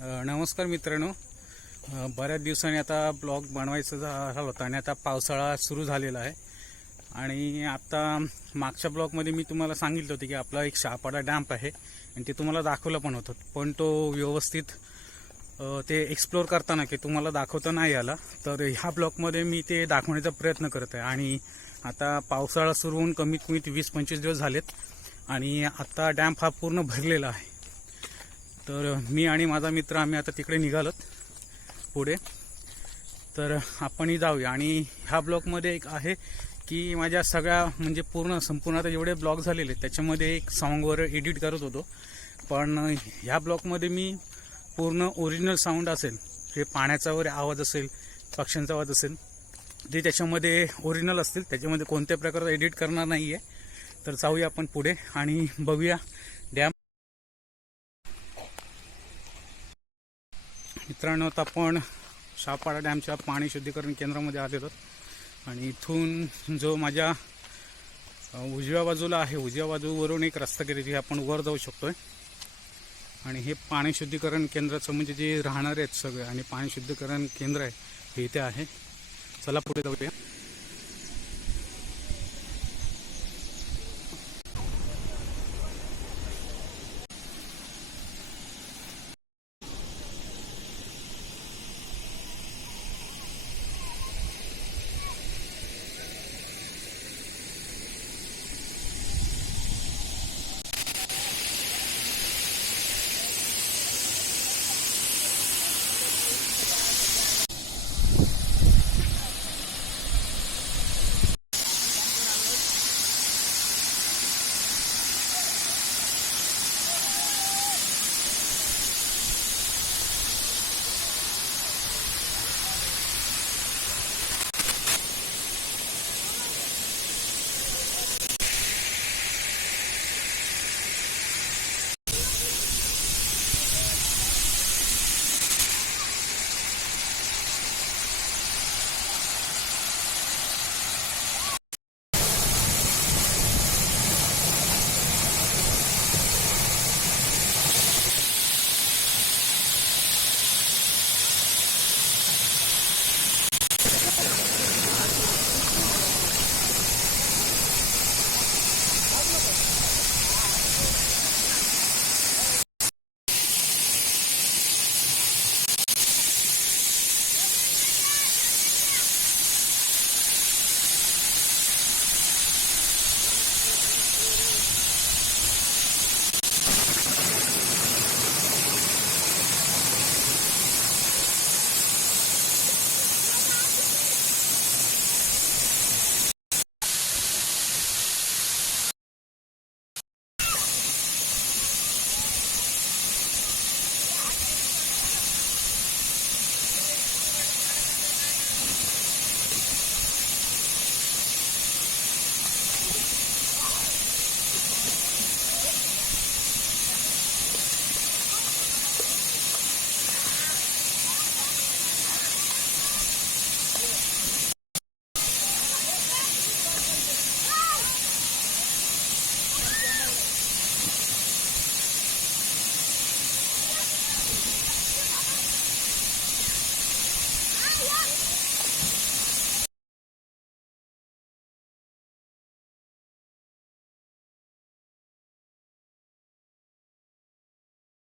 नमस्कार मित्रांनो. बऱ्याच दिवसांनी आता ब्लॉग बनवायचं झालं होतं आणि आता पावसाळा सुरू झालेला आहे. आणि आता मागच्या ब्लॉगमध्ये मी तुम्हाला सांगितलं होतं की आपला एक शहापाडा डॅम्प आहे आणि ते तुम्हाला दाखवलं पण होतं, पण तो व्यवस्थित ते एक्सप्लोर करताना की तुम्हाला दाखवता नाही आला. तर ह्या ब्लॉगमध्ये मी ते दाखवण्याचा प्रयत्न करत आहे. आणि आता पावसाळा सुरू होऊन कमीत कमी 20-25 दिवस झालेत आणि आता डॅम्प हा पूर्ण भरलेला आहे. तर मी आणि माझा मित्र आम्ही आता तिकडे निघालोत पुढे. तर आपणही जाऊया. आणि ह्या ब्लॉगमध्ये एक आहे की माझ्या सगळ्या म्हणजे संपूर्ण आता जेवढे ब्लॉग झालेले त्याच्यामध्ये एक सॉन्गवर एडिट करत होतो, पण ह्या ब्लॉगमध्ये मी पूर्ण ओरिजिनल साऊंड असेल, जे पाण्याचा वगैरे आवाज असेल, पक्ष्यांचा आवाज असेल, जे त्याच्यामध्ये ओरिजिनल असतील, त्याच्यामध्ये कोणत्या प्रकारचं एडिट करणार नाही आहे. तर जाऊया आपण पुढे आणि बघूया डॅम. मित्रांनो, आता आपण शहापाडा डॅमच्या पाणी शुद्धीकरण केंद्रामध्ये आलेलो आणि इथून जो माझ्या उजव्या बाजूला आहे, उजव्या बाजूवरून एक रस्ता गेली आपण वर जाऊ शकतोय. आणि हे पाणी शुद्धीकरण केंद्राचं म्हणजे जे राहणारे आहेत सगळे आणि पाणी शुद्धीकरण केंद्र आहे हे इथे आहे. चला पुढे जाऊया.